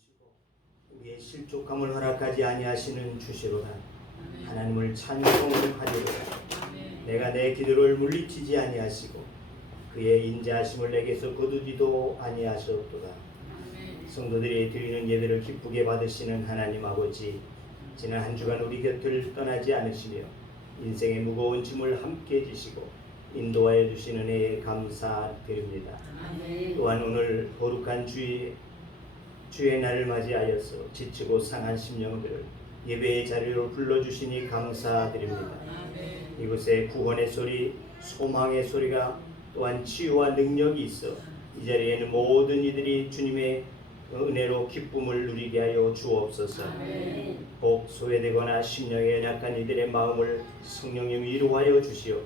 주시고 우리의 실족함을 허락하지 아니하시는 주시로다. 하나님을 찬송을 하리로다. 내가 내 기도를 물리치지 아니하시고 그의 인자하심을 내게서 거두지도 아니하셨도다. 성도들이 드리는 예배를 기쁘게 받으시는 하나님 아버지, 지난 한 주간 우리 곁을 떠나지 않으시며 인생의 무거운 짐을 함께 지시고 인도하여 주신 은혜에 감사드립니다. 또한 오늘 거룩한 주의 날을 맞이하여서 지치고 상한 심령들을 예배의 자리로 불러주시니 감사드립니다. 이곳에 구원의 소리, 소망의 소리가 또한 치유와 능력이 있어 이 자리에는 모든 이들이 주님의 은혜로 기쁨을 누리게 하여 주옵소서. 혹 소외되거나 심령에 연약한 이들의 마음을 성령님 위로하여 주시어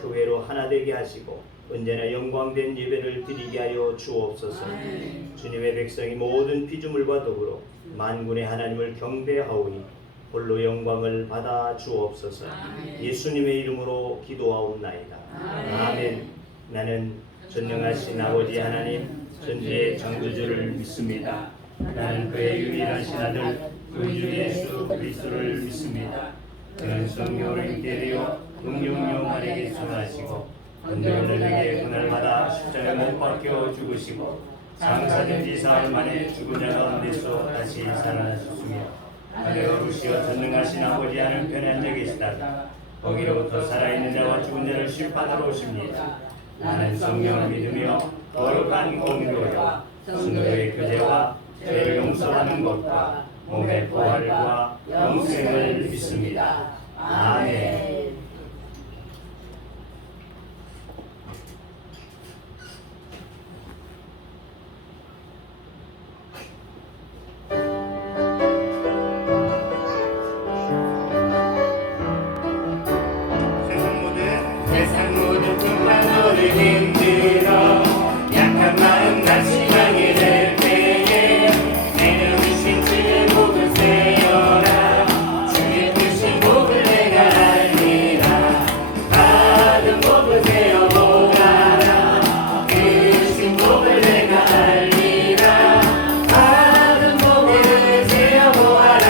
교회로 하나 되게 하시고 언제나 영광된 예배를 드리게 하여 주옵소서. 주님의 백성이 모든 피조물과 더불어 만군의 하나님을 경배하오니 홀로 영광을 받아 주옵소서. 예수님의 이름으로 기도하옵나이다. 아멘. 나는 전능하신 아버지 하나님 전지의 창조주를 믿습니다. 나는 그의 유일하신 아들 그 주 예수 그리스도를 믿습니다. 그는 성령으로 임재되어 동령령 아래에 순하시고 번제물에게 분을 받아 십자가에 못 박혀 죽으시고 장사된 지 사흘 만에 죽은 자 가운데서 다시 살아나셨으며 하늘에 오르시어 전능하신 아버지 하나님 편에 앉아 계시다가 거기로부터 살아있는 자와 죽은 자를 심판하러 오십니다. 나는 성령을 믿으며 거룩한 공교회와 성도의 교제와 죄를 용서하는 것과 몸의 부활과 영생을 믿습니다. 아멘. 세상 모든 틈만 너를 힘들어 약한 마음 다시 강해 될 때에 내려주신 주의 복을 세어라. 주의 크신 복을 내가 알리라. 받은 복을 세어보아라. 크신 복을 내가 알리라. 받은 복을 세어보아라.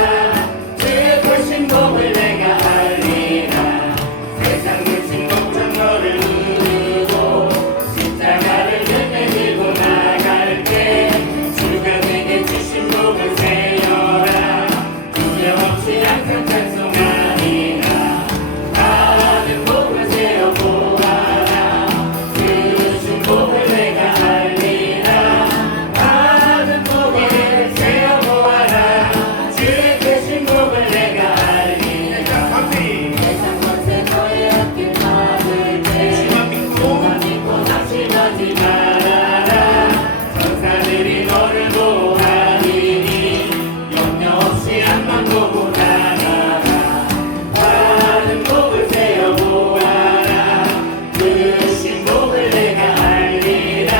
주의 크신 복을 내가 알리라. 세상 끝인 너를 누르고 십자가를 눈에 들고 나갈 때 주가 내게 주신 복을 세어라. 두려움없이 항상 찬송하리라. 받은 복을 세어보아라. 크신 복을 내가 알리라. 받은 복을 세어보아라. 주의 크신 복을 내가 알리라. 세상 것에 너의 앞길 막을 때 주만 믿고 낙심하지 말아라. 천사들이 너를 보호하리니 염려 없이 앞만 보고 나가라. 받은 복을 세어보아라. 크신 복을 내가 알리라.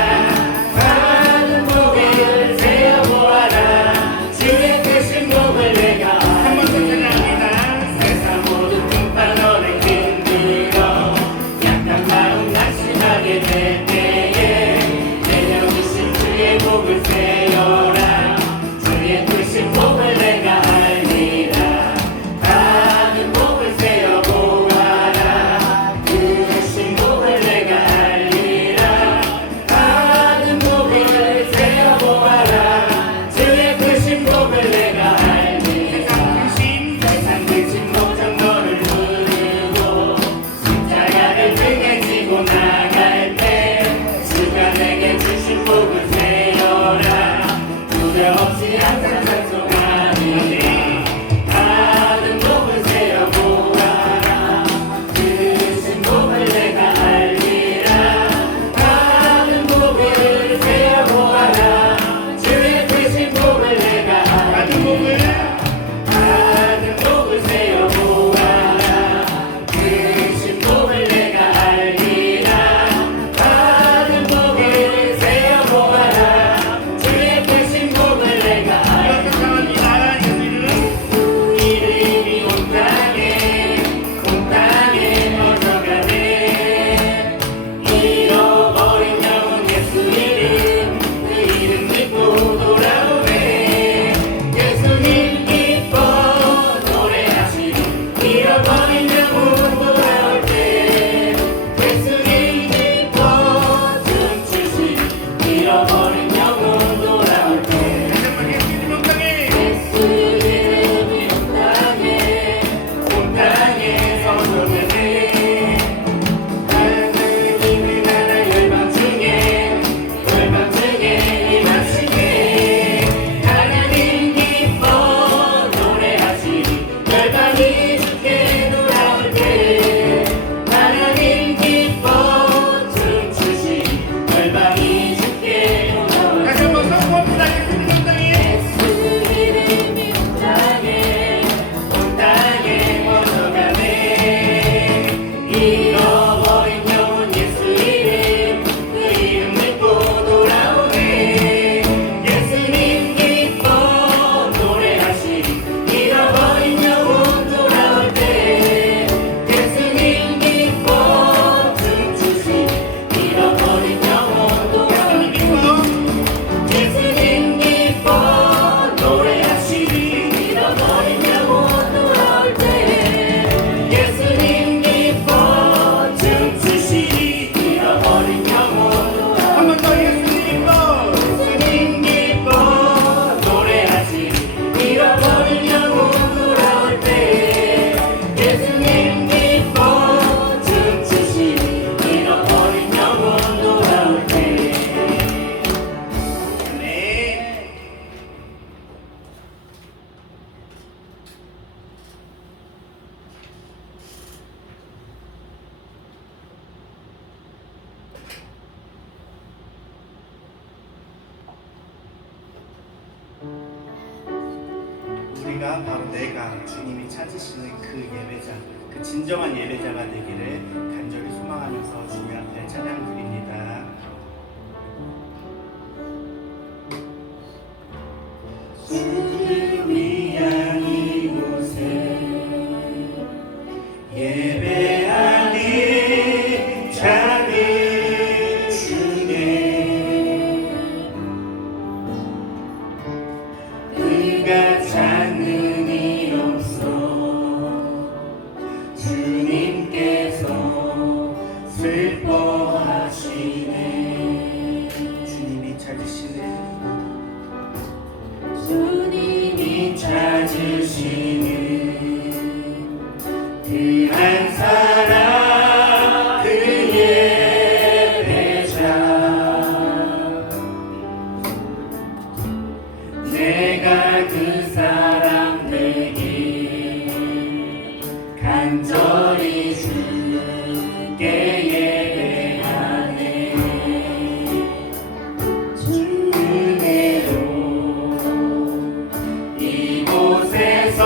받은 복을 세어보아라. 주의 크신 복을 내가 알리라. 세상 모든 틈파 너를 힘들어 약한 마음 낙심하게 될 때에 내려주신 주의 복을 세어라. 주의 크신 복을 내가 알리라. 받은 복을 세어보아라. 크신 복을 내가 알리라. 받은 복을 세어보아라. 주의 크신 복을 내가 알리라. 세상 끝인 목적 너를 누르고 십자가를 등에 지고 나갈 때 주가 내게 주신 복을 세어라. 잃어버린 영혼 돌아올 때 예수 이름이 온 땅에 선포되네. 하나님의 나라 열방 중에 임하시네. 하나님 기뻐 노래하시리. 열방이 주께 돌아올 때 하나님 기뻐 춤추시리. 열방이 주께 돌아올 때 예수 이름이 온 땅에 번져가네. 잃어버린 영혼 예수 이름 그 이름 믿고 돌아오네. 예수님 기뻐 노래하시리. 잃어버린 영혼 돌아올 때 예수님 기뻐 춤추시리. 잃어버린 영혼 돌아올 때 예수님 기뻐 노래하시리. 잃어버린 영혼 돌아올 때 예수님 기뻐 춤추시리. 잃어버린 영혼 돌아올 때 예수님 기뻐 노래하시리. 잃어버린 영혼 돌아올 때 예수님 기뻐 춤추시리. 잃어버린 영혼 돌아올 때. 우리가 바로 내가 주님이 찾으시는 그 예배자, 그 진정한 예배자가 되기를 간절히 소망하면서 주님 앞에 찬양 드립니다. 주를 위한 이곳에 예배하니 작은 주네. 그가 찾는 일 없어. 주님께서 슬퍼하시네. 주님이 찾으시는 그 한 사람 그 예배자. 내가 그 사람 되길 간절히 주께 예배하네. 주 은혜로 이곳에서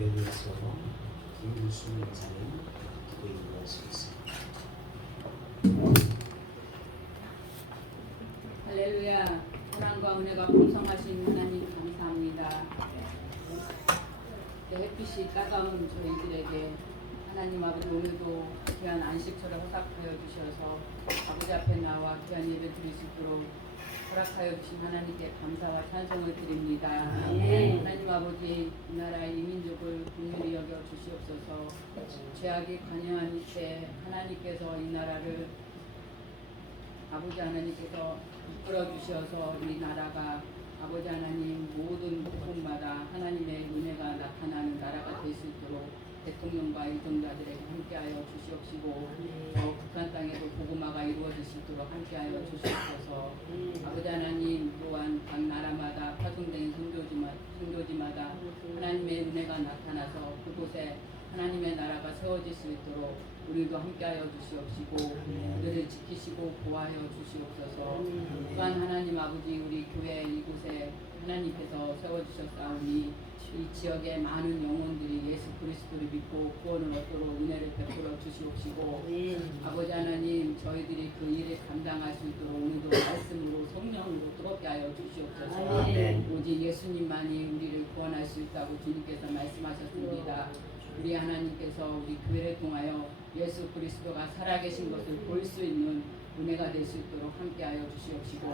예배에서 김윤수 여사님 기도인을 하시겠습니다. 할렐루야. 사랑과 은혜가 풍성하신 하나님 감사합니다. 햇빛이 따가운 저희들에게 하나님 아버지 오늘도 귀한 안식처를 허락하여 주셔서 아버지 앞에 나와 귀한 예배 드릴 수 있도록 허락하여 주신 하나님께 감사와 찬송을 드립니다. 하나님 아버지 이 나라의 이민족을 긍휼히 여겨 주시옵소서. 죄악이 관여한 이때 하나님께서 이 나라를 아버지 하나님께서 이끌어 주셔서 이 나라가 아버지 하나님 모든 곳마다 하나님의 은혜가 나타나는 나라가 될 수 있도록 대통령과 일정자들에게 함께하여 주시옵시고 북한 땅에도 복음화가 이루어질 수 있도록 함께하여 주시옵소서. 아버지 하나님 또한 각 나라마다 파송된 선교지마다 하나님의 은혜가 나타나서 그곳에 하나님의 나라가 세워질 수 있도록 우리도 함께하여 주시옵시고 그들을 지키시고 보호하여 주시옵소서. 또한 하나님 아버지 우리 교회 이곳에 하나님께서 세워주셨사오니 이 지역의 많은 영혼들이 예수 그리스도를 믿고 구원을 얻도록 은혜를 베풀어 주시옵시고 아버지 하나님 저희들이 그 일을 감당할 수 있도록 오늘도 말씀으로 성령으로 뜨겁게 하여 주시옵소서. 오직 예수님만이 우리를 구원할 수 있다고 주님께서 말씀하셨습니다. 우리 하나님께서 우리 교회를 통하여 예수 그리스도가 살아계신 것을 볼 수 있는 은혜가 될 수 있도록 함께하여 주시옵시고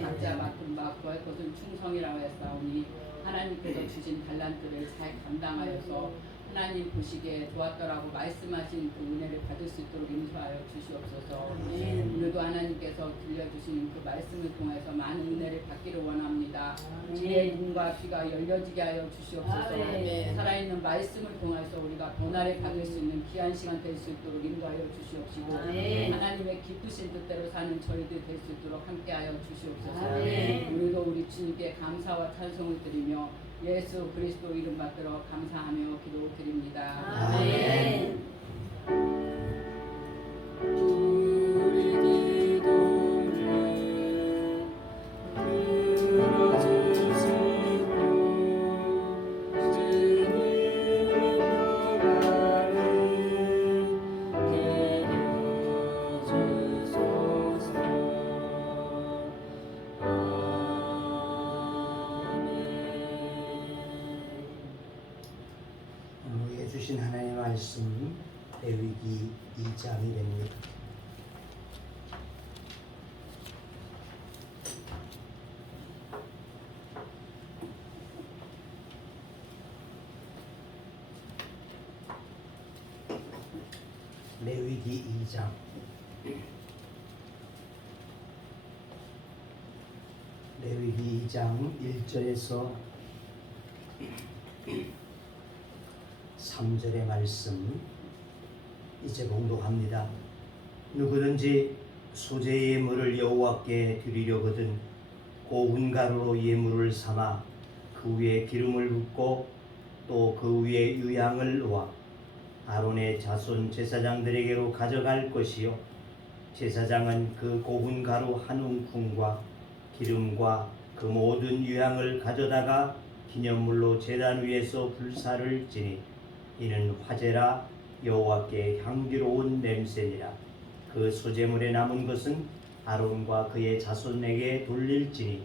각자 맡은 바 구할 것은 충성이라고 했사오니 하나님께서 주신 달란트를 잘 감당하여서 하나님 보시기에 좋았더라고 말씀하신 그 은혜를 받을 수 있도록 인도하여 주시옵소서. 오늘도 하나님께서 들려주신 그 말씀을 통해서 많은 은혜를 받기를 원합니다. 우리의 눈과 귀가 열려지게 하여 주시옵소서. 살아있는 말씀을 통해서 우리가 변화를 받을 수 있는 귀한 시간 될 수 있도록 인도하여 주시옵시고 하나님의 기쁘신 뜻대로 사는 저희들 될 수 있도록 함께하여 주시옵소서. 오늘도 우리 주님께 감사와 찬송을 드리며 예수 그리스도 이름 받들어 감사하며 기도드립니다. 아멘. 주신 하나님의 말씀 레위기 2장이 됩니다. 레위기 2장 레위기 2장 1절에서 3절의 말씀 이제 봉독합니다. 누구든지 소재 예물을 여호와께 드리려거든 고운 가루로 예물을 삼아 그 위에 기름을 붓고 또 그 위에 유향을 놓아 아론의 자손 제사장들에게로 가져갈 것이요 제사장은 그 고운 가루 한 움큼과 기름과 그 모든 유향을 가져다가 기념물로 제단 위에서 불사를 지니 이는 화제라 여호와께 향기로운 냄새니라. 그 소제물에 남은 것은 아론과 그의 자손에게 돌릴지니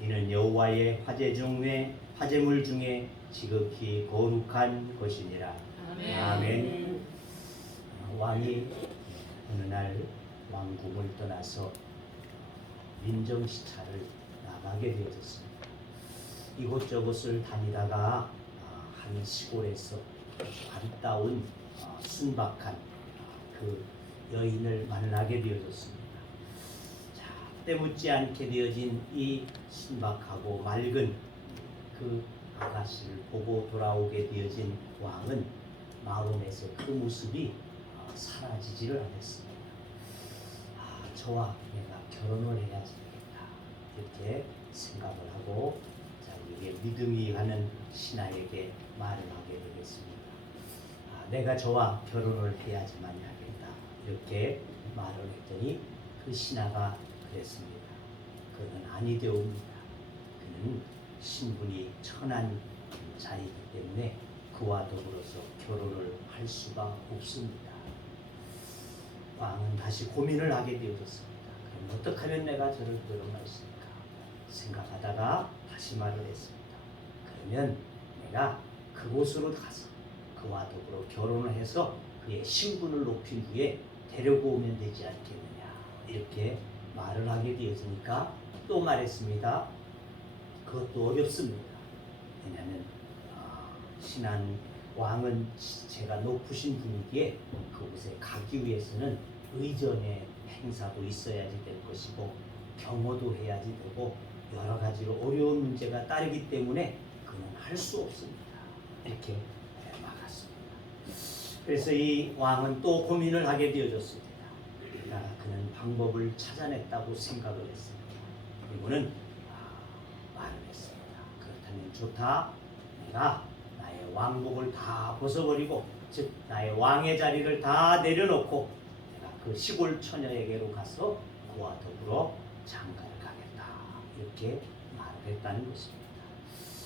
이는 여호와의 화제물 중에 지극히 거룩한 것이니라. 아멘. 왕이 어느 날 왕궁을 떠나서 민정시차를 나가게 되었습니다. 이곳저곳을 다니다가 한 시골에서 아름다운 순박한 그 여인을 만나게 되어졌습니다. 자, 때묻지 않게 되어진 이 순박하고 맑은 그 아가씨를 보고 돌아오게 되어진 왕은 마음에서 그 모습이 사라지지를 않았습니다. 저와 내가 결혼을 해야 되겠다 이렇게 생각을 하고 자기에게 믿음이 가는 신하에게 말을 하게 되겠습니다. 내가 저와 결혼을 해야지만 하겠다 이렇게 말을 했더니 그 신하가 그랬습니다. 그는 아니되옵니다. 그는 신분이 천한 자이기 때문에 그와 더불어서 결혼을 할 수가 없습니다. 왕은 다시 고민을 하게 되어졌습니다. 그럼 어떻게 하면 내가 저를 결혼할 수 있을까 생각하다가 다시 말을 했습니다. 그러면 내가 그곳으로 가서 그와 더불어 결혼을 해서 그의 신분을 높인 후에 데리고 오면 되지 않겠느냐 이렇게 말을 하게 되어지니까 또 말했습니다. 그것도 어렵습니다. 왜냐하면 신한 왕은 제가 높으신 분이기에 그곳에 가기 위해서는 의전의 행사도 있어야지 될 것이고 경호도 해야지 되고 여러 가지로 어려운 문제가 따르기 때문에 그는 할 수 없습니다. 이렇게 막았습니다. 그래서 이 왕은 또 고민을 하게 되어졌습니다. 그는 방법을 찾아냈다고 생각을 했습니다. 그리고는 말을 했습니다. 그렇다면 좋다. 내가 나의 왕복을 다 벗어버리고 즉 나의 왕의 자리를 다 내려놓고 내가 그 시골 처녀에게로 가서 그와 더불어 장가를 가겠다. 이렇게 말을 했다는 것입니다.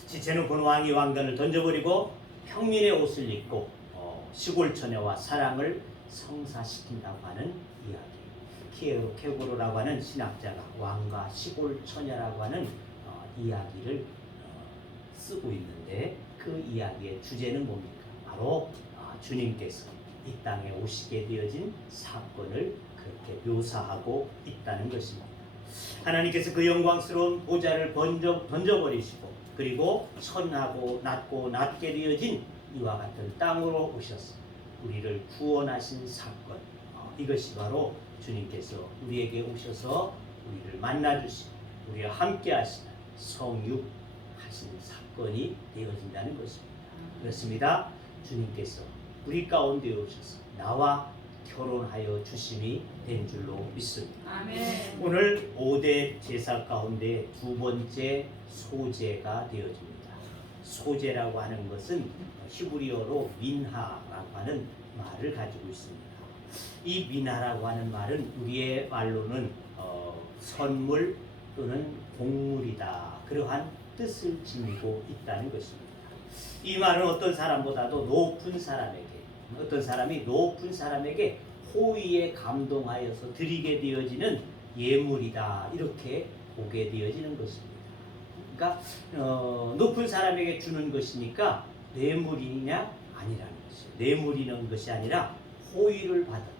지체놓고는 왕이 왕관을 던져버리고 평민의 옷을 입고 시골 처녀와 사랑을 성사시킨다고 하는 이야기. 키에로 케고로라고 하는 신학자가 왕과 시골 처녀라고 하는 이야기를 쓰고 있는데 그 이야기의 주제는 뭡니까? 바로 주님께서 이 땅에 오시게 되어진 사건을 그렇게 묘사하고 있다는 것입니다. 하나님께서 그 영광스러운 보좌를 던져버리시고 그리고 선하고 낮게 되어진 이와 같은 땅으로 오셔서 우리를 구원하신 사건, 이것이 바로 주님께서 우리에게 오셔서 우리를 만나주시고 우리와 함께 하시는 성육하신 사건이 되어진다는 것입니다. 그렇습니다. 주님께서 우리 가운데 오셔서 나와 결혼하여 주심이 된 줄로 믿습니다. 아멘. 오늘 5대 제사 가운데 두 번째 소제가 되어집니다. 소제라고 하는 것은 히브리어로 민하라고 하는 말을 가지고 있습니다. 이 민하라고 하는 말은 우리의 말로는 선물 또는 곡물이다. 그러한 뜻을 지니고 있다는 것입니다. 이 말은 어떤 사람보다도 높은 사람에게 어떤 사람이 높은 사람에게 호의에 감동하여서 드리게 되어지는 예물이다. 이렇게 보게 되어지는 것입니다. 그러니까 높은 사람에게 주는 것이니까 뇌물이냐 아니라는 것이에요. 뇌물이는 것이 아니라 호의를 받았을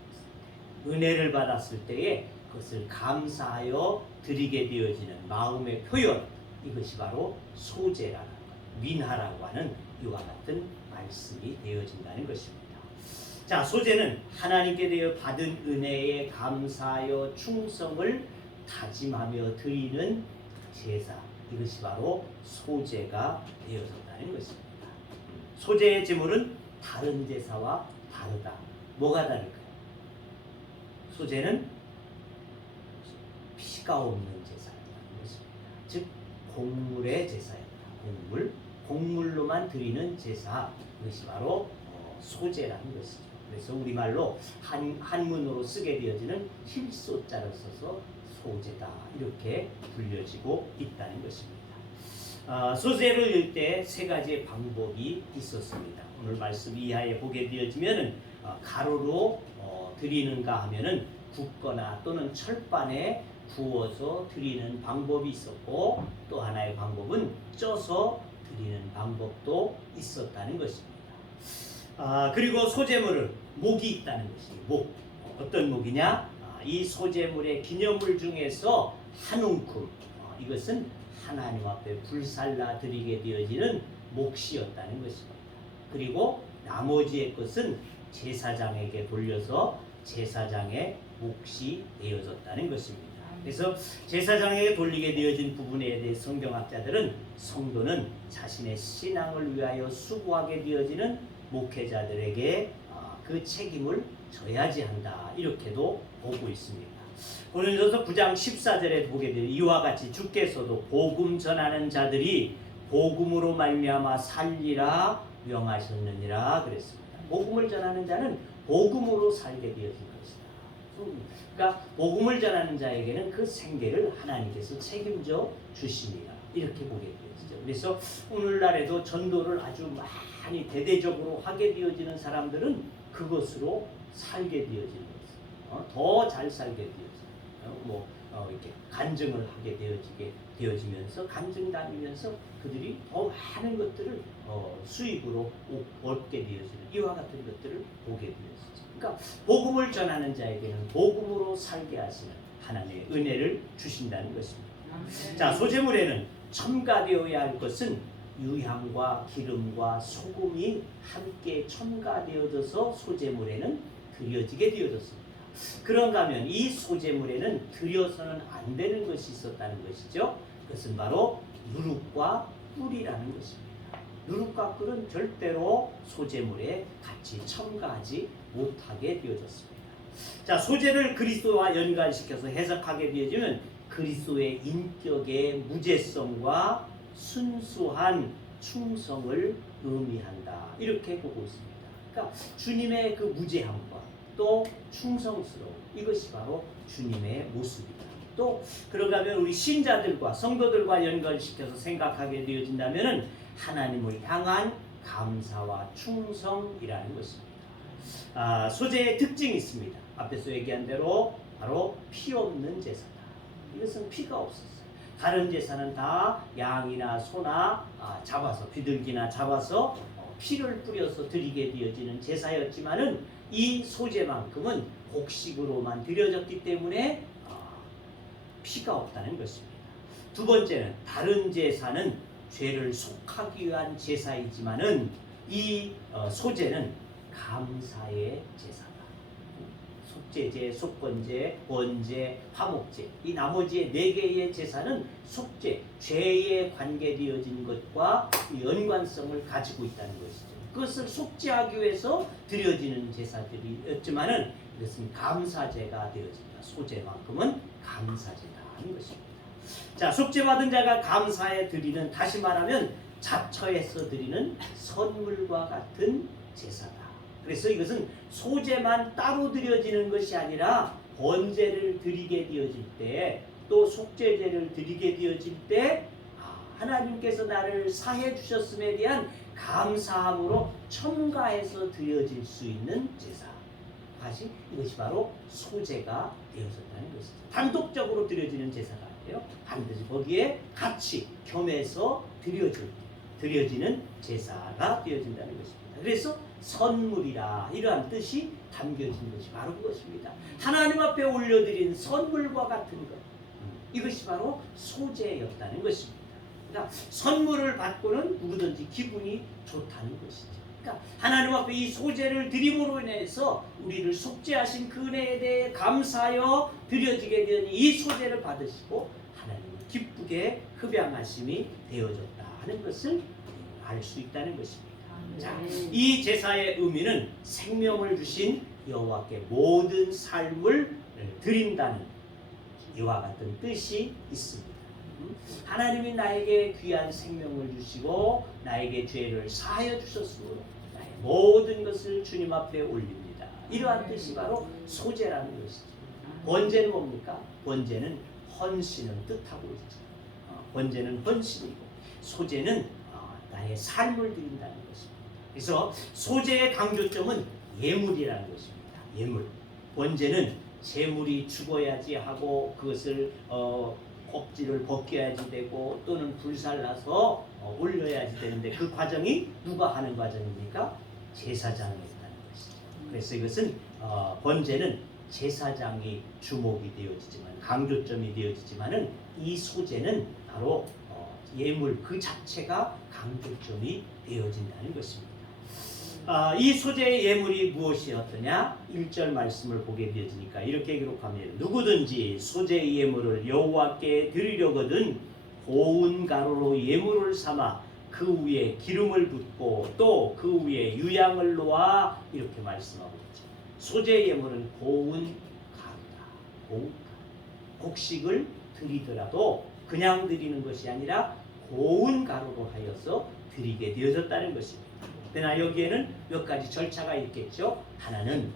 때, 은혜를 받았을 때에 그것을 감사하여 드리게 되어지는 마음의 표현, 이것이 바로 소제라는 것, 민하라고 하는 이와 같은 말씀이 되어진다는 것입니다. 자, 소제는 하나님께 대해 받은 은혜에 감사하여 충성을 다짐하며 드리는 제사, 이것이 바로 소제가 되어졌다는 것입니다. 소제의 제물은 다른 제사와 다르다. 뭐가 다를까요? 소제는 피가 없는 제사였다는 것입니다. 즉 곡물의 제사였다. 곡물로만 드리는 제사, 이것이 바로 소제라는 것이죠. 그래서 우리말로 한문으로 쓰게 되어지는 힐소자를 써서 소제다 이렇게 불려지고 있다는 것입니다. 소제를 일 때 세 가지의 방법이 있었습니다. 오늘 말씀 이하에 보게 되어지면은 가루로 드리는가 하면은 굽거나 또는 철판에 구워서 드리는 방법이 있었고 또 하나의 방법은 쪄서 드리는 방법도 있었다는 것입니다. 그리고 소제물은 목이 있다는 것이에요. 목. 어떤 목이냐? 이 소제물의 기념물 중에서 한 움큼, 이것은 하나님 앞에 불살라 드리게 되어지는 몫이었다는 것입니다. 그리고 나머지의 것은 제사장에게 돌려서 제사장의 몫이 되어졌다는 것입니다. 그래서 제사장에게 돌리게 되어진 부분에 대해 성경학자들은 성도는 자신의 신앙을 위하여 수고하게 되어지는 목회자들에게 그 책임을 져야지 한다. 이렇게도 보고 있습니다. 고린도서 9장 14절에 보게 되면 이와 같이 주께서도 복음 전하는 자들이 복음으로 말미암아 살리라 명하셨느니라 그랬습니다. 복음을 전하는 자는 복음으로 살게 되어진 것이다. 그러니까 복음을 전하는 자에게는 그 생계를 하나님께서 책임져 주시니라 이렇게 보게 되었습니다. 것이죠. 그래서 오늘날에도 전도를 아주 많이 대대적으로 하게 되어지는 사람들은 그것으로 살게 되어지는 것이죠. 더 잘 살게 되어지죠. 이렇게 간증을 하게 되어지면서 간증 다니면서 그들이 더 많은 것들을 수입으로 얻게 되어지는 이와 같은 것들을 보게 되어지죠. 그러니까 복음을 전하는 자에게는 복음으로 살게 하시는 하나님의 은혜를 주신다는 것입니다. 자, 소재물에는 첨가되어야 할 것은 유향과 기름과 소금이 함께 첨가되어져서 소재물에는 드려지게 되어졌습니다. 그런가 하면 이 소재물에는 드려서는 안 되는 것이 있었다는 것이죠. 그것은 바로 누룩과 꿀이라는 것입니다. 누룩과 꿀은 절대로 소재물에 같이 첨가하지 못하게 되어졌습니다. 자, 소재를 그리스도와 연관시켜서 해석하게 되어지면 그리스도의 인격의 무죄성과 순수한 충성을 의미한다. 이렇게 보고 있습니다. 그러니까 주님의 그 무죄함과 또 충성스러움, 이것이 바로 주님의 모습이다. 또 그런가 하면 우리 신자들과 성도들과 연관시켜서 생각하게 되어진다면 하나님을 향한 감사와 충성이라는 것입니다. 소재의 특징이 있습니다. 앞에서 얘기한 대로 바로 피 없는 제사다. 이것은 피가 없었어요. 다른 제사는 다 양이나 소나 잡아서 비둘기나 잡아서 피를 뿌려서 드리게 되어지는 제사였지만은 이 소재만큼은 곡식으로만 드려졌기 때문에 피가 없다는 것입니다. 두 번째는 다른 제사는 죄를 속하기 위한 제사이지만은 이 소재는 감사의 제사다. 속죄제, 속건제, 번제, 화목제, 이 나머지 4개의 제사는 속죄, 죄에 관계되어진 것과 연관성을 가지고 있다는 것이죠. 그것을 속죄하기 위해서 드려지는 제사들이었지만은 이것은 감사제가 되어진다. 소제만큼은 감사제다 하는 것입니다. 자, 속죄받은 자가 감사에 드리는, 다시 말하면 자처에서 드리는 선물과 같은 제사다. 그래서 이것은 소제만 따로 드려지는 것이 아니라 번제를 드리게 되어질 때, 또 속죄제를 드리게 되어질 때 하나님께서 나를 사해 주셨음에 대한 감사함으로 첨가해서 드려질 수 있는 제사. 다시 이것이 바로 소제가 되어졌다는 것이죠. 단독적으로 드려지는 제사가 아니에요. 반드시 거기에 같이 겸해서 드려지는 제사가 되어진다는 것입니다. 그래서 선물이라 이러한 뜻이 담겨진 것이 바로 그것입니다. 하나님 앞에 올려드린 선물과 같은 것, 이것이 바로 소제였다는 것입니다. 그러니까 선물을 받고는 누구든지 기분이 좋다는 것이죠. 그러니까 하나님 앞에 이 소제를 드림으로 인해서 우리를 속죄하신 그 은혜에 대해 감사하여 드려지게 된 이 소제를 받으시고 하나님을 기쁘게 흡양하심이 되어졌다 하는 것을 알 수 있다는 것입니다. 자, 이 제사의 의미는 생명을 주신 여호와께 모든 삶을 드린다는 이와 같은 뜻이 있습니다. 하나님이 나에게 귀한 생명을 주시고 나에게 죄를 사하여 주셨으므로 나의 모든 것을 주님 앞에 올립니다. 이러한 뜻이 바로 소제라는 것이죠. 번제는 뭡니까? 번제는 헌신을 뜻하고 있죠. 번제는 헌신이고 소제는 나의 삶을 드린다는 것입니다. 그래서 소제의 강조점은 예물이라는 것입니다. 예물. 번제는 제물이 죽어야지 하고 그것을 껍질을 벗겨야지 되고 또는 불살라서 올려야지 되는데 그 과정이 누가 하는 과정입니까? 제사장이 있다는 것이죠. 그래서 이것은 번제는 제사장이 주목이 되어지지만 강조점이 되어지지만은 이 소제는 바로 예물 그 자체가 강조점이 되어진다는 것입니다. 이 소재의 예물이 무엇이었더냐? 1절 말씀을 보게 되어지니까 이렇게 기록합니다. 누구든지 소재의 예물을 여호와께 드리려거든 고운 가루로 예물을 삼아 그 위에 기름을 붓고 또 그 위에 유향을 놓아 이렇게 말씀하고 있죠. 소재의 예물은 고운 가루다. 고운 가루. 곡식을 드리더라도 그냥 드리는 것이 아니라 고운 가루로 하여서 드리게 되어졌다는 것입니다. 그러나 여기에는 몇 가지 절차가 있겠죠. 하나는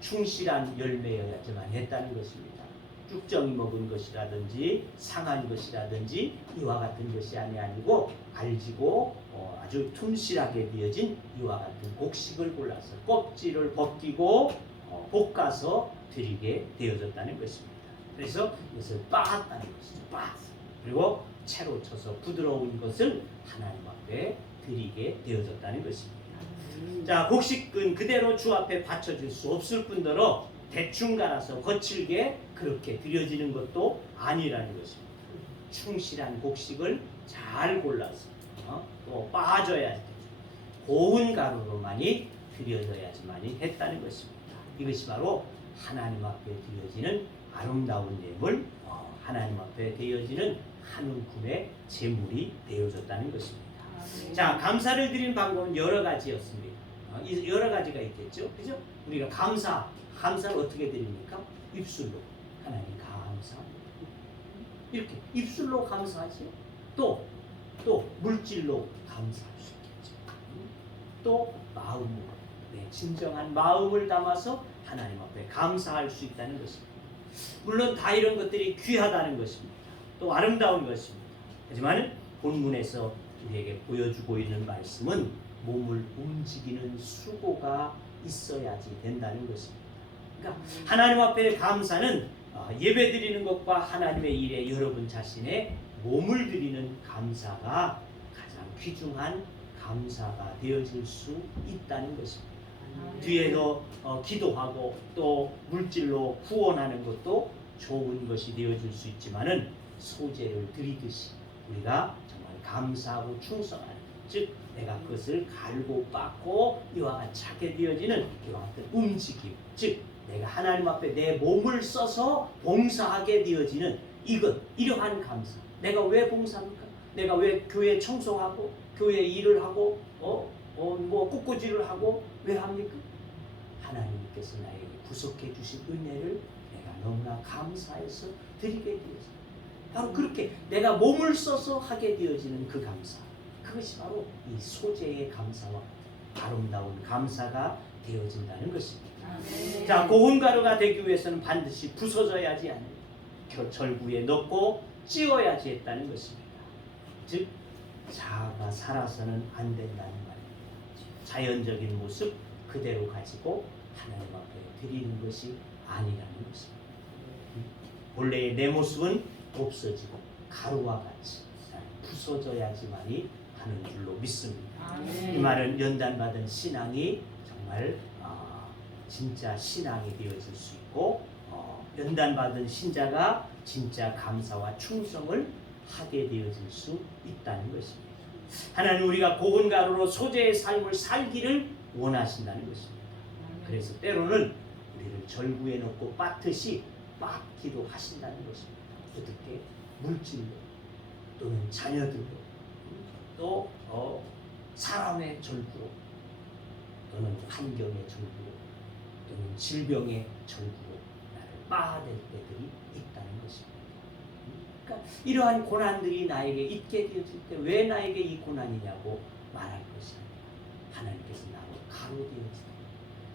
충실한 열매여야지만 했다는 것입니다. 쭉정이 먹은 것이라든지 상한 것이라든지 이와 같은 것이 아니고 알지고 아주 튼실하게 되어진 이와 같은 곡식을 골라서 껍질을 벗기고 볶아서 드리게 되어졌다는 것입니다. 그래서 이것을 빻았다는 것이죠. 빻. 그리고 채로 쳐서 부드러운 것을 하나님 앞에 드리게 되어졌다는 것입니다. 자, 곡식은 그대로 주 앞에 바쳐질 수 없을 뿐더러 대충 갈아서 거칠게 그렇게 드려지는 것도 아니라는 것입니다. 충실한 곡식을 잘 골라서 또 빻아줘야 되죠. 고운 가루로만이 드려져야지만이 했다는 것입니다. 이것이 바로 하나님 앞에 드려지는 아름다운 예물, 하나님 앞에 드려지는 한 움큼의 제물이 되어졌다는 것입니다. 자, 감사를 드리는 방법은 여러 가지였습니다. 여러 가지가 있겠죠, 그죠? 우리가 감사를 어떻게 드립니까? 입술로 하나님 감사, 이렇게 입술로 감사하죠. 또 물질로 감사할 수 있겠죠. 또 마음으로, 진정한 마음을 담아서 하나님 앞에 감사할 수 있다는 것입니다. 물론 다 이런 것들이 귀하다는 것입니다. 또 아름다운 것입니다. 하지만 본문에서 우리에게 보여주고 있는 말씀은 몸을 움직이는 수고가 있어야지 된다는 것입니다. 그러니까 하나님 앞에 감사는 예배 드리는 것과 하나님의 일에 여러분 자신의 몸을 드리는 감사가 가장 귀중한 감사가 되어질 수 있다는 것입니다. 뒤에서 기도하고 또 물질로 후원하는 것도 좋은 것이 되어질 수 있지만은 소재를 드리듯이 우리가 정말 감사하고 충성하는, 즉 내가 그것을 갈고 빻고 이와 같이 하게 되어지는 이와 같은 움직임, 즉 내가 하나님 앞에 내 몸을 써서 봉사하게 되어지는 이러한 감사. 내가 왜 봉사합니까? 내가 왜 교회 청소하고 교회 일을 하고 뭐 꽃꽂이를 하고 왜 합니까? 하나님께서 나에게 구속해 주신 은혜를 내가 너무나 감사해서 드리게 되어서 바로 그렇게 내가 몸을 써서 하게 되어지는 그 감사, 그것이 바로 이 소재의 감사와 아름다운 감사가 되어진다는 것입니다. 자, 고운 가루가 되기 위해서는 반드시 부서져야지 않는, 절구에 넣고 찌어야지 했다는 것입니다. 즉 자아가 살아서는 안 된다는 말입니다. 자연적인 모습 그대로 가지고 하나님 앞에 드리는 것이 아니라는 것입니다. 본래의 내 모습은 없어지고 가루와 같이 부서져야지만이 하는 줄로 믿습니다. 이 말은 연단받은 신앙이 정말 진짜 신앙이 되어질 수 있고 연단받은 신자가 진짜 감사와 충성을 하게 되어질 수 있다는 것입니다. 하나님 우리가 고운 가루로 소재의 삶을 살기를 원하신다는 것입니다. 그래서 때로는 우리를 절구에 넣고 빻듯이 빻기도 하신다는 것입니다. 어떻게? 물질로 또는 자녀들로 또 사람의 절구로 또는 환경의 절구로 또는 질병의 절구로 나를 빻아낼 때들이 있다는 것입니다. 그러니까 이러한 고난들이 나에게 있게 되어질 때 왜 나에게 이 고난이냐고 말할 것이 아니라 하나님께서 나로 가로 되어지고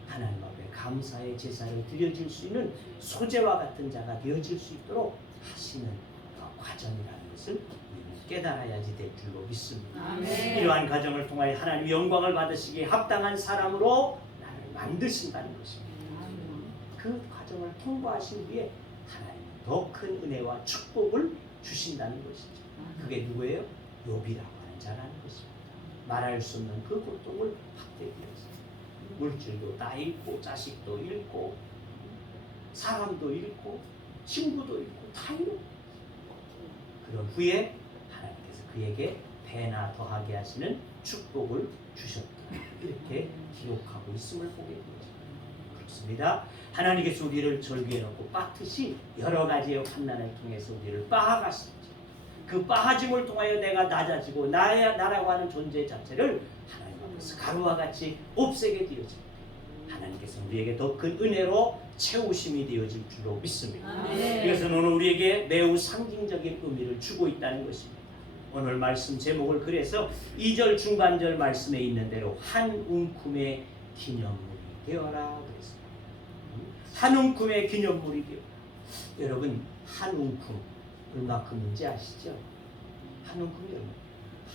하나님 앞에 감사의 제사를 드려질 수 있는 소재와 같은 자가 되어질 수 있도록 하시는 과정이라는 것을 우리는 깨달아야지 될 줄로 믿습니다. 이러한 과정을 통하여 하나님 영광을 받으시기에 합당한 사람으로 나를 만드신다는 것입니다. 그 과정을 통과하신 뒤에 하나님은 더 큰 은혜와 축복을 주신다는 것이죠. 그게 누구예요? 욥이라고 하는 자라는 것입니다. 말할 수 없는 그 고통을 받게 되었어요. 물질도 다 잃고 자식도 잃고 사람도 잃고 친구도 잃고 다 잃고 그런 후에 하나님께서 그에게 배나 더하게 하시는 축복을 주셨다. 이렇게 기록하고 있음을 보게 되죠. 그렇습니다. 하나님께서 우리를 절기에 넣고 빻듯이 여러 가지의 환난을 통해서 우리를 빻아가시죠. 그 빻아짐을 통하여 내가 낮아지고 나라고 하는 존재 자체를 하나님 앞에서 가루와 같이 없애게 되어집니다. 하나님께서 우리에게 더 큰 은혜로 채우심이 되어질 줄로 믿습니다. 이것은 오늘 우리에게 매우 상징적인 의미를 주고 있다는 것입니다. 오늘 말씀 제목을 그래서 2절 중반절 말씀에 있는 대로 한 움큼의 기념물이 되어라 그랬습니다. 한 움큼의 기념물이 되어라. 여러분 한 움큼 얼마큼인지 아시죠? 한 움큼이 얼마?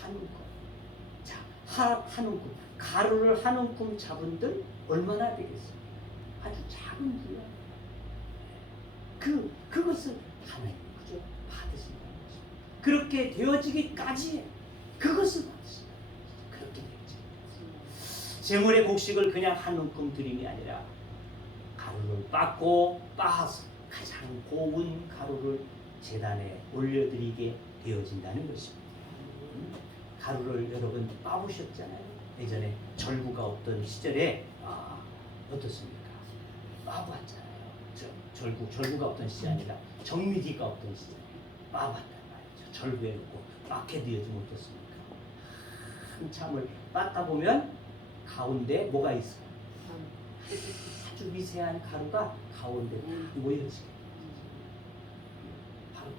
한 움큼. 자, 한 움큼. 가루를 한 움큼 잡은들 얼마나 되겠어요? 아주 작은 분량. 그것을 하나님 그저 받으신다는 것입니다. 그렇게 되어지기까지 그것을 받으신다. 그렇게 되어지. 제물의 곡식을 그냥 한 움큼 드림이 아니라 가루를 빻고 빻아서 가장 고운 가루를 제단에 올려드리게 되어진다는 것입니다. 가루를 여러분 빻으셨잖아요. 예전에 절구가 없던 시절에 어떻습니까? 빻았잖아요. 절구가 없던 시절이 아니라 정미기가 없던 시절에 빻았단 말이죠. 절구에 놓고 빻게 되어지면 어떻습니까? 한참을 빻다 보면 가운데 뭐가 있어요? 아주 미세한 가루가 가운데 딱 모여지게. 바로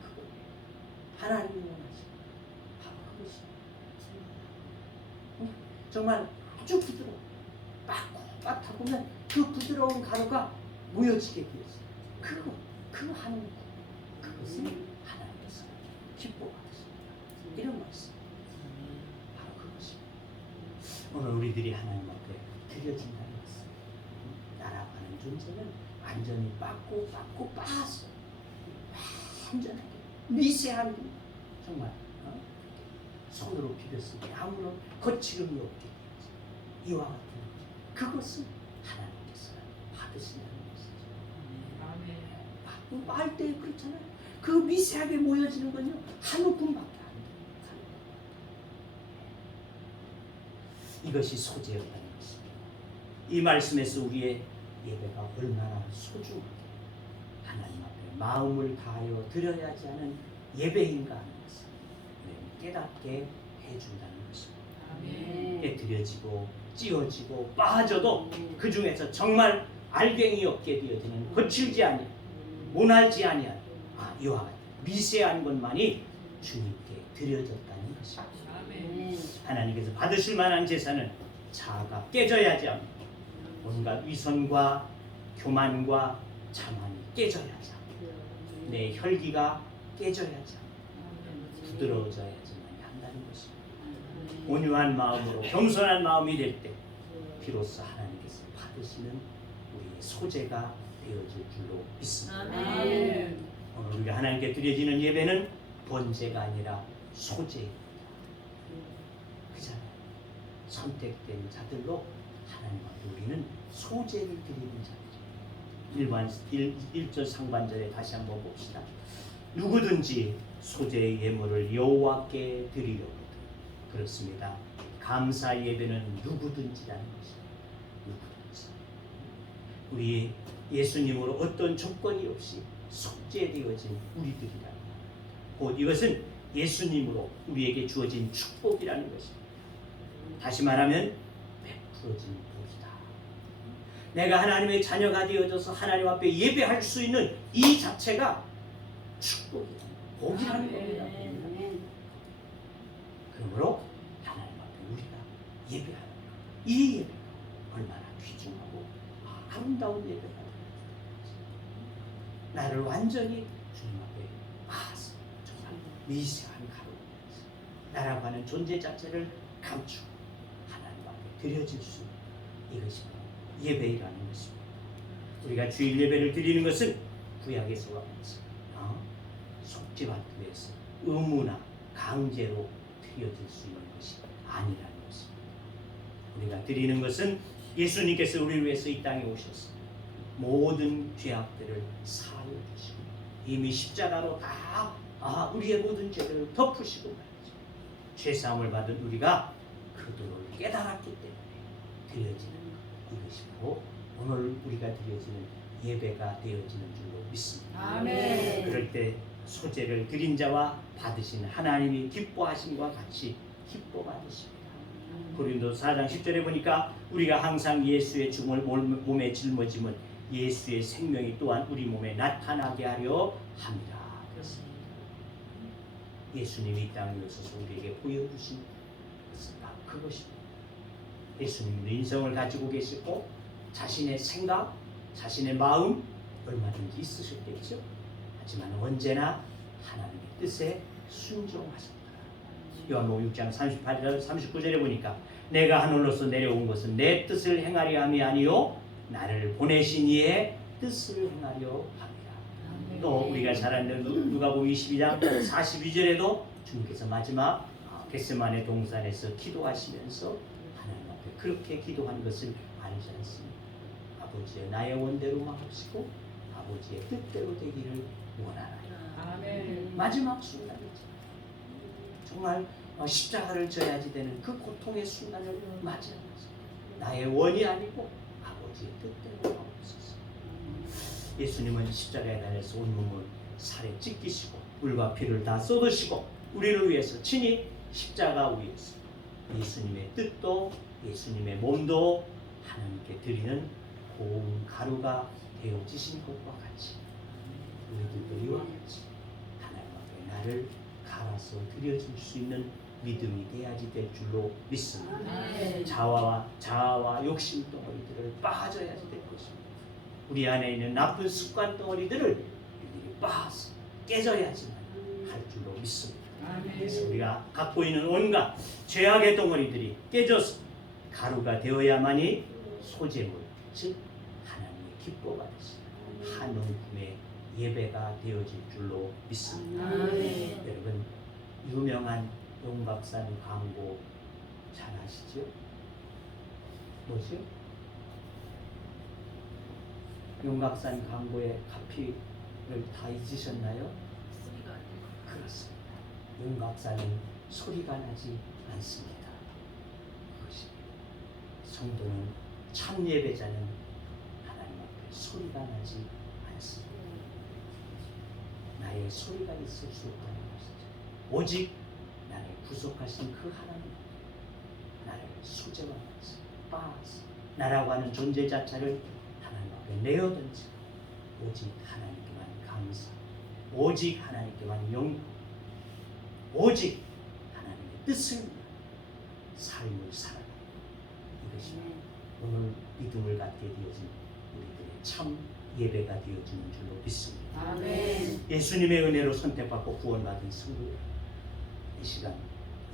그거. 하나님이 원하시는 바로 그것이. 정말 아주 부드러워. 빻다 보면 그 부드러운 가루가 모여지게 되었어요. 그거 하는 거. 그것은 하나님께서 기뻐하십니다. 이런 말씀. 바로 그것입니다. 오늘 우리들이 하나님 앞에 드려진다는 것은 나라고 하는 존재는 완전히 빻고 빻았어. 완전하게 미세한 정말 손으로 비볐으니 아무런 거칠음이 없게 이와 같은 그것은 하나님께서 받으신다는 것이죠. 빻을 때 그렇잖아요. 그 미세하게 모여지는 건요 한 움큼밖에 안 돼요. 이것이 소재였다는 것입니다. 이 말씀에서 우리의 예배가 얼마나 소중하게 하나님 앞에 마음을 다하여 드려야지 하는 예배인가 하는 것을 우리는 깨닫게 해준다는 것입니다. 깨뜨려지고 찌어지고 빠져도 그 중에서 정말 알갱이 없게 되어지는 거칠지 아니한 모날지 아니한 이와 같은 미세한 것만이 주님께 드려졌다는 것입니다. 하나님께서 받으실 만한 제사는 자아가 깨져야지 합니다. 온갖 위선과 교만과 자만이 깨져야지 합니다. 내 혈기가 깨져야지 합니다. 부드러워져야지만 한다는 것입니다. 온유한 마음으로 겸손한 마음이 될 때 비로소 하나님께서 받으시는 우리의 소재가 되어질 줄로 믿습니다. 오늘 우리가 하나님께 드려지는 예배는 번제가 아니라 소재입니다. 그잖아요. 선택된 자들로 하나님 앞에 우리는 소재를 드리는 자들이죠. 1절 상반절에 다시 한번 봅시다. 누구든지 소재의 예물을 여호와께 드리려거든. 그렇습니다. 감사 예배는 누구든지라는 것입니다. 누구든지. 우리 예수님으로 어떤 조건이 없이 속죄되어진 우리들이라는 것. 곧 이것은 예수님으로 우리에게 주어진 축복이라는 것입니다. 다시 말하면 베풀어진 복이다. 내가 하나님의 자녀가 되어져서 하나님 앞에 예배할 수 있는 이 자체가 축복이다. 복이라는 겁니다. 그러므로 하나님 앞에 우리가 예배하는 이 예배가 얼마나 귀중하고 아름다운 예배가 나를 완전히 주님 앞에 정말 미세한 가루 나라고 하는 존재 자체를 감추고 하나님 앞에 드려질 수 이것이 바로 예배라는 것입니다. 우리가 주일 예배를 드리는 것은 구약에서와 같이 속죄받기 위해서 의무나 강제로 드려질 수 있는 것이 아니라는 것입니다. 우리가 드리는 것은 예수님께서 우리를 위해서 이 땅에 오셔서 모든 죄악들을 사하여 주시고 이미 십자가로 다 우리의 모든 죄들을 덮으시고 말이죠. 죄사함을 받은 우리가 그들을 깨달았기 때문에 드려지는 이것이 바로 오늘 우리가 드려지는 예배가 되어지는 줄로 믿습니다. 아멘. 그럴 때 소재를 드린 자와 받으신 하나님이 기뻐하심과 같이 기뻐 받으십니다. 고린도서 4장 10절에 보니까 우리가 항상 예수의 죽음을 몸에 짊어지면 예수의 생명이 또한 우리 몸에 나타나게 하려 합니다. 그렇습니다. 예수님이 이 땅에 오셔서 우리에게 보여주신 것은 바로 그것입니다. 예수님은 인성을 가지고 계시고 자신의 생각, 자신의 마음, 얼마든지 있으셨겠죠. 하지만 언제나 하나님의 뜻에 순종하셨다. 요한복음 6장 38절 39절에 보니까 내가 하늘로서 내려온 것은 내 뜻을 행하려 함이 아니요 나를 보내신 이의 뜻을 행하려 함이라. 또 우리가 잘 아는 누가복음 22장 42절에도 주님께서 마지막 겟세마네 동산에서 기도하시면서 하나님 앞에 그렇게 기도한 것을 알지 않습니까? 아버지여 나의 원대로 마옵시고 아버지의 뜻대로 되기를 원하나이다. 아멘. 마지막 순간이죠. 정말 십자가를 져야지 되는 그 고통의 순간을 맞이하면서 나의 원이 아니고 아버지의 뜻대로 하옵소서. 예수님은 십자가에 달려서 온몸을 살에 찢기시고 물과 피를 다 쏟으시고 우리를 위해서 친히 십자가 위에서 예수님의 뜻도 예수님의 몸도 하나님께 드리는 고운 가루가 되어지신 것과 같이 우리들도 이와 같이 하나님 앞에 나를 갈아서 드려줄 수 있는 믿음이 돼야지 될 줄로 믿습니다. 자아와 욕심 덩어리들을 빠져야지 될 것입니다. 우리 안에 있는 나쁜 습관 덩어리들을 일일이 빠서 깨져야지만 할 줄로 믿습니다. 그래서 우리가 갖고 있는 온갖 죄악의 덩어리들이 깨져서 가루가 되어야만이 소재물, 즉 하나님의 기뻐 받으시는 한웅품의 예배가 되어질 줄로 믿습니다. 여러분 유명한 용각산 광고 잘 아시죠? 뭐죠? 용각산 광고의 카피를 다 잊으셨나요? 그렇습니다. 용각산은 소리가 나지 않습니다. 그것입니다. 성도는 참 예배자는 하나님 앞에 소리가 나지 않습니다. 나의 소리가 있을 수 없다는 것이죠. 오직 나를 구속하신 그 하나님, 나를 소재와 같이 빠서 나라고 하는 존재 자체를 하나님 앞에 내어던지 오직 하나님께만 감사, 오직 하나님께만 영광, 오직 하나님의 뜻을 위한 삶을 살아가는 이것이 오늘 믿음을 갖게 되어진 우리들의 참 예배가 되어지는 줄로 믿습니다. 아멘. 예수님의 은혜로 선택받고 구원받은 성도, 이 시간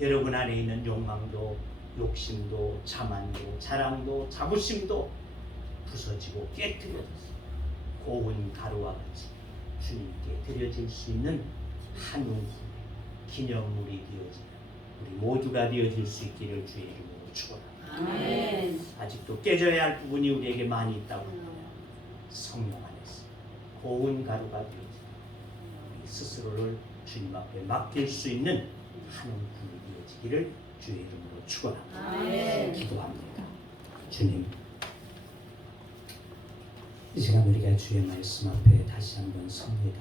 여러분 안에 있는 욕망도 욕심도 자만도 자랑도 자부심도 부서지고 깨뜨려져서 고운 가루와 같이 주님께 드려질 수 있는 한웅 기념물이 되어지는 우리 모두가 되어질 수 있기를 주의 이름으로 축원합니다. 아멘. 아직도 깨져야 할 부분이 우리에게 많이 있다고 합니다. 성령 안에서 고운 가루가 되어지는 우리 스스로를 주님 앞에 맡길 수 있는 한웅품이 되어지기를 주의 이름으로 축원합니다. 아멘. 기도합니다. 주님, 이 시간 우리가 주의 말씀 앞에 다시 한번 섭니다.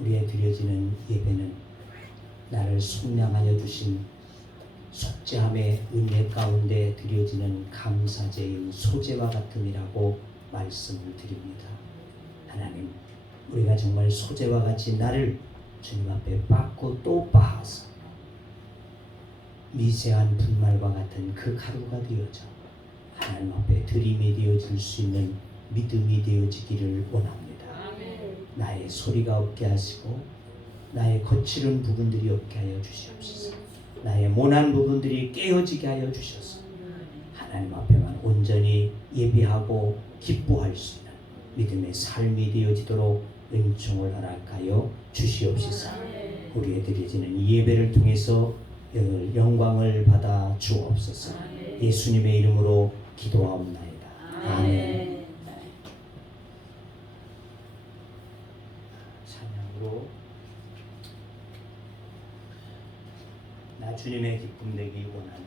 우리의 드려지는 예배는 나를 속량하여 주신 속죄함의 은혜 가운데 드려지는 감사제의 소재와 같음이라고 말씀을 드립니다. 하나님, 우리가 정말 소재와 같이 나를 주님 앞에 빻고 또 빻아서 미세한 분말과 같은 그 가루가 되어져 하나님 앞에 드림이 되어질 수 있는 믿음이 되어지기를 원합니다. 나의 소리가 없게 하시고 나의 거칠은 부분들이 없게 하여 주시옵소서. 나의 모난 부분들이 깨어지게 하여 주셔서 하나님 앞에만 온전히 예배하고 기뻐할 수 있는 믿음의 삶이 되어지도록 은총을 허락하여 주시옵소서. 우리의 드려지는 이 예배를 통해서 영광을 받아 주옵소서. 예수님의 이름으로 기도하옵나이다. 아멘. 찬양으로 나 주님의 기쁨 내기 원하네.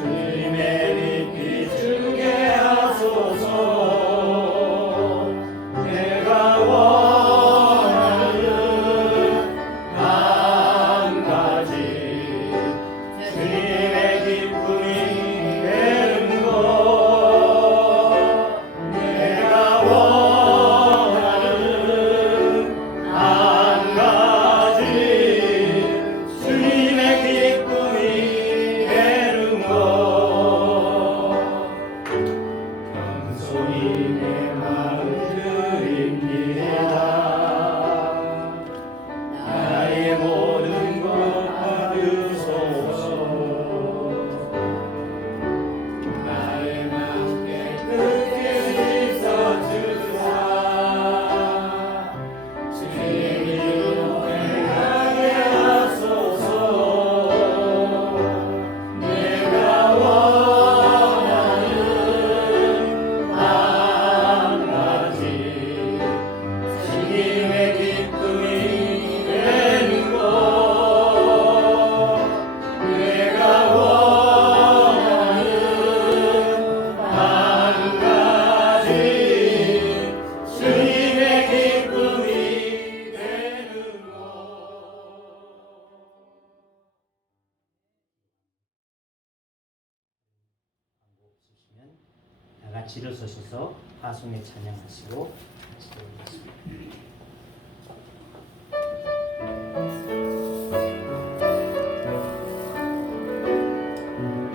주님의 빛 주게 하소서. 같이 일어서셔서 화성에 찬양하시고 같이 드리겠습니다.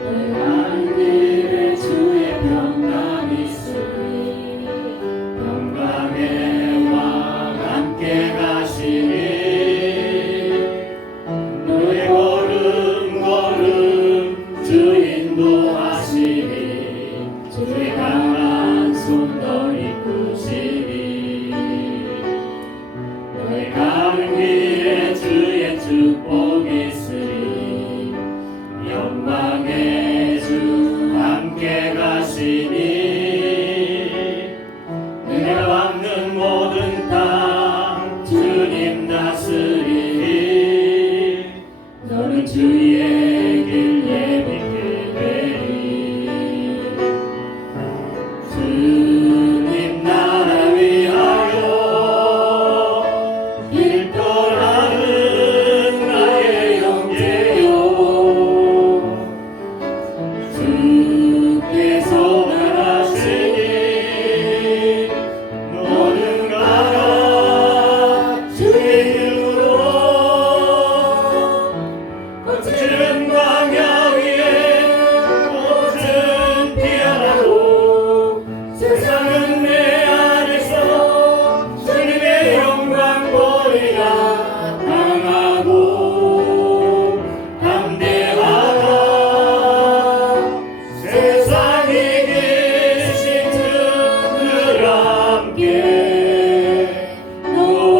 하늘에 주의 평강 있으니 평강의 왕 함께 가시니 너의 걸음 걸음 주 인도하시니 주의 강한 손 더 이끄시니 너의 가는 길에 주의 축복 있으니 영광의 주 함께 가시니 내가 밟는 모든 땅 주님 다스리니 너는 주의 길 예비케 되리 주님 나라 위하여 길 떠나는 나의 형제여 주께서 말하시니 너는 가라 주의 이름으로 거칠은 광야 위에 모든 피하라고 세상은 내 안에서 주님의 영광 보리라 강하고 담대하라 세상에 계신 주늘 함께 너와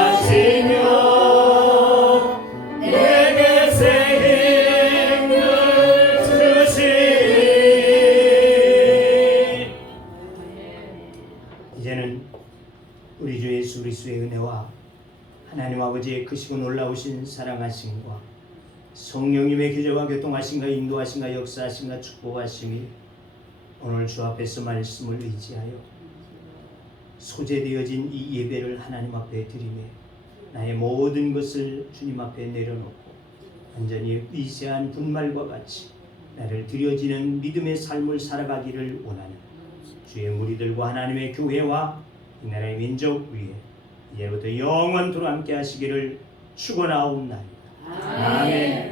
동행하시며 내게 새 힘을 주시니 이제는 우리 주 예수 그리스도의 은혜와 하나님 아버지의 크시고 놀라우신 사랑하심과 성령님의 교제와 교통하심과 인도하심과 역사하심과 축복하심이 오늘 주 앞에서 말씀을 의지하여 소재되어진 이 예배를 하나님 앞에 드리며 나의 모든 것을 주님 앞에 내려놓고 완전히 미세한 분말과 같이 나를 드려지는 믿음의 삶을 살아가기를 원하는 주의 무리들과 하나님의 교회와 이 나라의 민족 위에 이제부터 영원토록 함께 하시기를 축원하옵나이다. 아멘.